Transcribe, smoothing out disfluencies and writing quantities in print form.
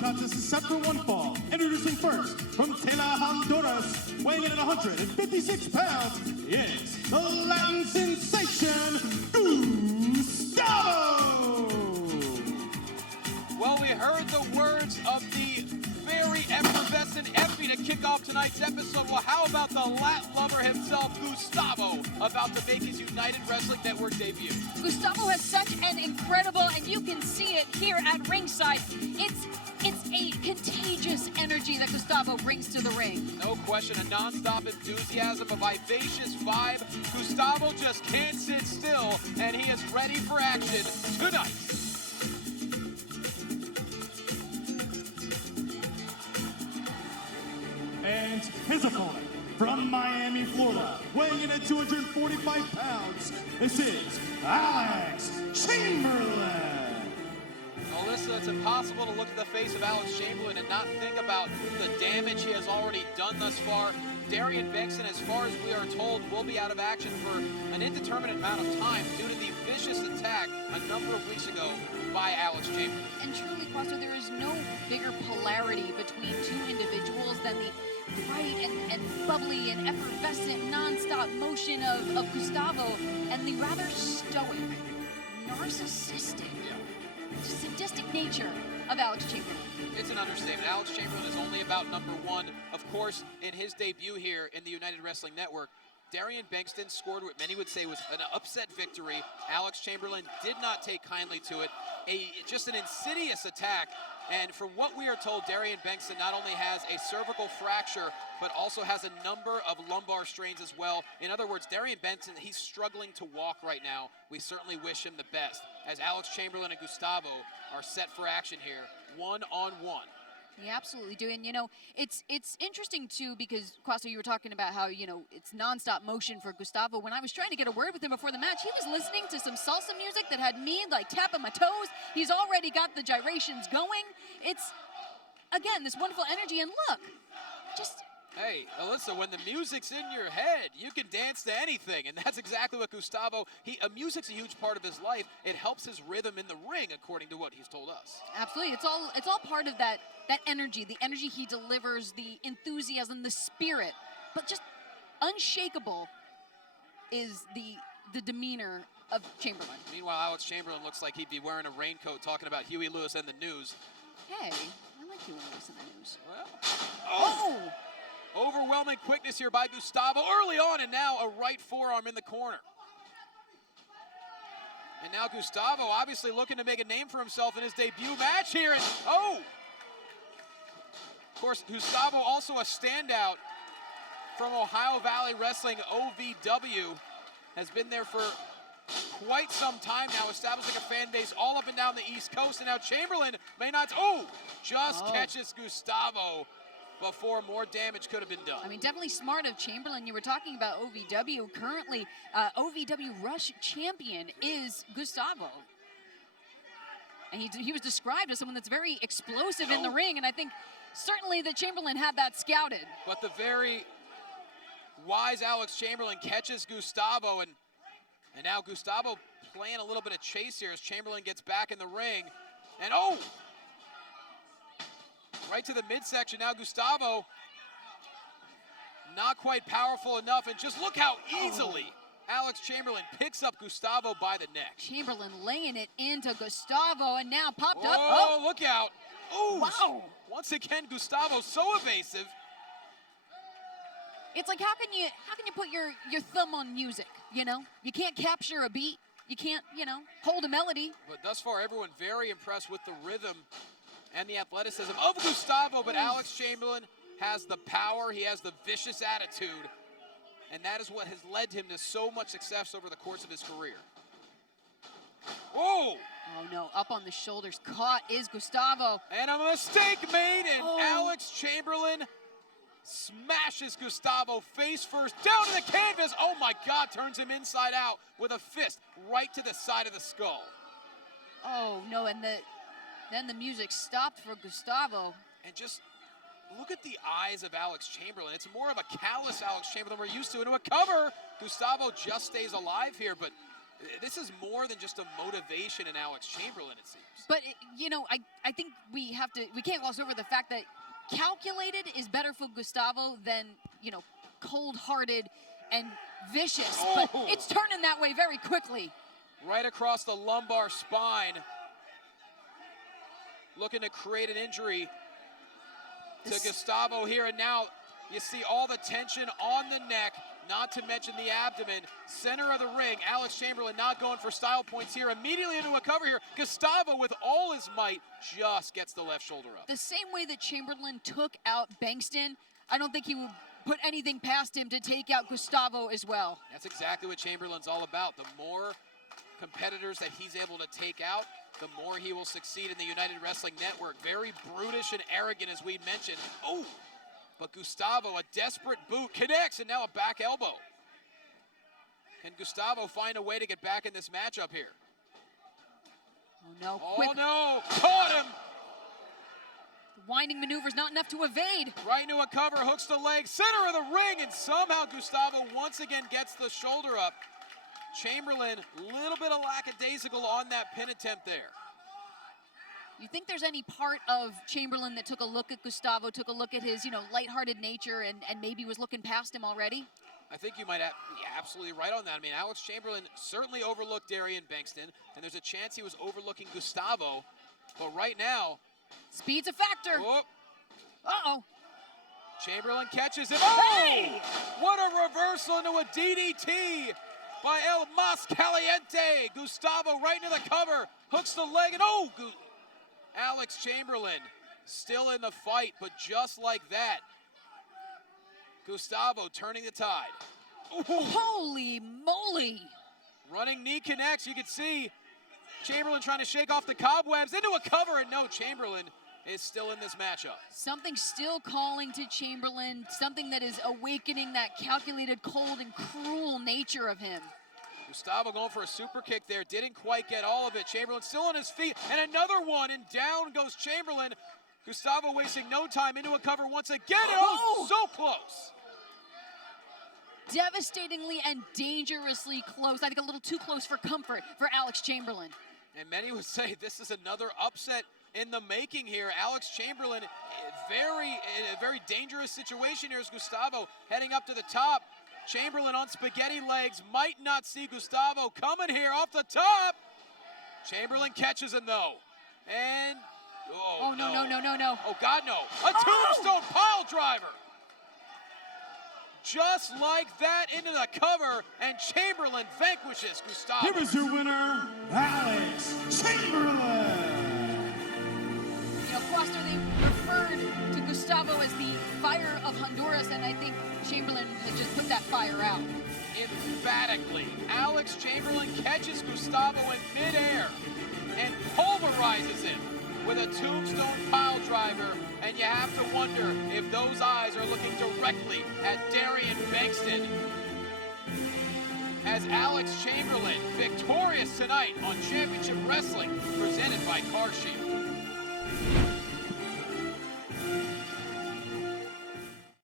contest is set for one fall. Introducing first, from Tela, Honduras, weighing in at 156 pounds, is the Latin sensation, Gustavo! Well, we heard the words of the very effervescent Effie to kick off tonight's episode. Well, how about the Lat lover himself, Gustavo, about to make his United Wrestling Network debut? Gustavo has such an incredible, and you can see it here at ringside, it's a contagious energy that Gustavo brings to the ring. No question, a non-stop enthusiasm, a vivacious vibe. Gustavo just can't sit still, and he is ready for action tonight. And his opponent, from Miami, Florida, weighing in at 245 pounds, this is Alex Chamberlain. Alyssa, it's impossible to look at the face of Alex Chamberlain and not think about the damage he has already done thus far. Darian Bengtson, as far as we are told, will be out of action for an indeterminate amount of time due to the vicious attack a number of weeks ago by Alex Chamberlain. And truly, Pastor, there is no bigger polarity between two individuals than the bright and bubbly and effervescent non-stop motion of Gustavo and the rather stoic, narcissistic, sadistic nature of Alex Chamberlain. It's an understatement. Alex Chamberlain is only about number one. Of course, in his debut here in the United Wrestling Network, Darian Bengtson scored what many would say was an upset victory. Alex Chamberlain did not take kindly to it. Just an insidious attack. And from what we are told, Darian Bengtson not only has a cervical fracture, but also has a number of lumbar strains as well. In other words, Darian Bengtson, he's struggling to walk right now. We certainly wish him the best, as Alex Chamberlain and Gustavo are set for action here, one-on-one. Yeah, absolutely do. And, you know, it's interesting, too, because, Quaso, you were talking about how, you know, it's nonstop motion for Gustavo. When I was trying to get a word with him before the match, he was listening to some salsa music that had me, like, tapping my toes. He's already got the gyrations going. It's, again, this wonderful energy. And look, just... Hey, Alyssa, when the music's in your head, you can dance to anything, and that's exactly what Gustavo, music's a huge part of his life. It helps his rhythm in the ring, according to what he's told us. Absolutely, it's all part of that energy, the energy he delivers, the enthusiasm, the spirit, but just unshakable is the demeanor of Chamberlain. Meanwhile, Alex Chamberlain looks like he'd be wearing a raincoat talking about Huey Lewis and the News. Hey, I like Huey Lewis and the News. Well, oh! Overwhelming quickness here by Gustavo early on, and now a right forearm in the corner. And now Gustavo obviously looking to make a name for himself in his debut match here. And oh! Of course, Gustavo also a standout from Ohio Valley Wrestling, OVW. Has been there for quite some time now, establishing a fan base all up and down the East Coast. And now Chamberlain may not, catches Gustavo before more damage could have been done. I mean, definitely smart of Chamberlain. You were talking about OVW. Currently, OVW Rush champion is Gustavo. And he was described as someone that's very explosive in the ring, and I think certainly that Chamberlain had that scouted. But the very wise Alex Chamberlain catches Gustavo, and now Gustavo playing a little bit of chase here as Chamberlain gets back in the ring. And right to the midsection. Now Gustavo, not quite powerful enough, and just look how easily Alex Chamberlain picks up Gustavo by the neck. Chamberlain laying it into Gustavo, and now popped up. Oh, look out. Oh, wow. Once again, Gustavo so evasive. It's like, how can you put your thumb on music, you know? You can't capture a beat. You can't, hold a melody. But thus far, everyone very impressed with the rhythm and the athleticism of Gustavo, but Alex Chamberlain has the power, he has the vicious attitude, and that is what has led him to so much success over the course of his career. Oh! Oh no, up on the shoulders, caught is Gustavo. And a mistake made, and Alex Chamberlain smashes Gustavo face first, down to the canvas. Oh my God, turns him inside out with a fist right to the side of the skull. Oh no, and then the music stopped for Gustavo. And just look at the eyes of Alex Chamberlain. It's more of a callous Alex Chamberlain we're used to. Into a cover, Gustavo just stays alive here, but this is more than just a motivation in Alex Chamberlain, it seems. But, you know, I think we can't gloss over the fact that calculated is better for Gustavo than, you know, cold-hearted and vicious. But it's turning that way very quickly. Right across the lumbar spine. Looking to create an injury to Gustavo here. And now you see all the tension on the neck, not to mention the abdomen. Center of the ring, Alex Chamberlain not going for style points here. Immediately into a cover here. Gustavo with all his might just gets the left shoulder up. The same way that Chamberlain took out Bankston, I don't think he would put anything past him to take out Gustavo as well. That's exactly what Chamberlain's all about. The more competitors that he's able to take out, the more he will succeed in the United Wrestling Network. Very brutish and arrogant, as we mentioned. Oh! But Gustavo, a desperate boot, connects, and now a back elbow. Can Gustavo find a way to get back in this matchup here? Oh, no. Oh, Quick. no. Caught him. The winding maneuver's not enough to evade. Right into a cover, hooks the leg, center of the ring, and somehow Gustavo once again gets the shoulder up. Chamberlain, a little bit of lackadaisical on that pin attempt there. You think there's any part of Chamberlain that took a look at Gustavo, took a look at his, you know, lighthearted nature and maybe was looking past him already? I think you might be absolutely right on that. I mean, Alex Chamberlain certainly overlooked Darian Bankston, and there's a chance he was overlooking Gustavo. But right now... Speed's a factor. Oh, Uh-oh. Chamberlain catches him. Hey! Oh! What a reversal into a DDT by El Mas Caliente. Gustavo right into the cover, hooks the leg, and Alex Chamberlain still in the fight, but just like that, Gustavo turning the tide. Ooh. Holy moly! Running knee connects. You can see Chamberlain trying to shake off the cobwebs into a cover, and no, Chamberlain is still in this matchup. Something still calling to Chamberlain, something that is awakening that calculated, cold, and cruel nature of him. Gustavo going for a super kick there, didn't quite get all of it. Chamberlain still on his feet, and another one, and down goes Chamberlain. Gustavo wasting no time into a cover once again, and so close. Devastatingly and dangerously close. I think a little too close for comfort for Alex Chamberlain. And many would say this is another upset in the making here. Alex Chamberlain, in a very dangerous situation here as Gustavo heading up to the top. Chamberlain on spaghetti legs, might not see Gustavo coming here off the top. Chamberlain catches him though. And, oh no. Oh God, no. A tombstone pile driver. Just like that into the cover, and Chamberlain vanquishes Gustavo. Here is your winner, Alex Chamberlain. You know, Foster, they referred to Gustavo as the fire of Honduras, and I think Chamberlain has just put that fire out. Emphatically, Alex Chamberlain catches Gustavo in midair and pulverizes him with a tombstone pile driver, and you have to wonder if those eyes are looking directly at Darian Bankston. As Alex Chamberlain victorious tonight on Championship Wrestling, presented by CarShield.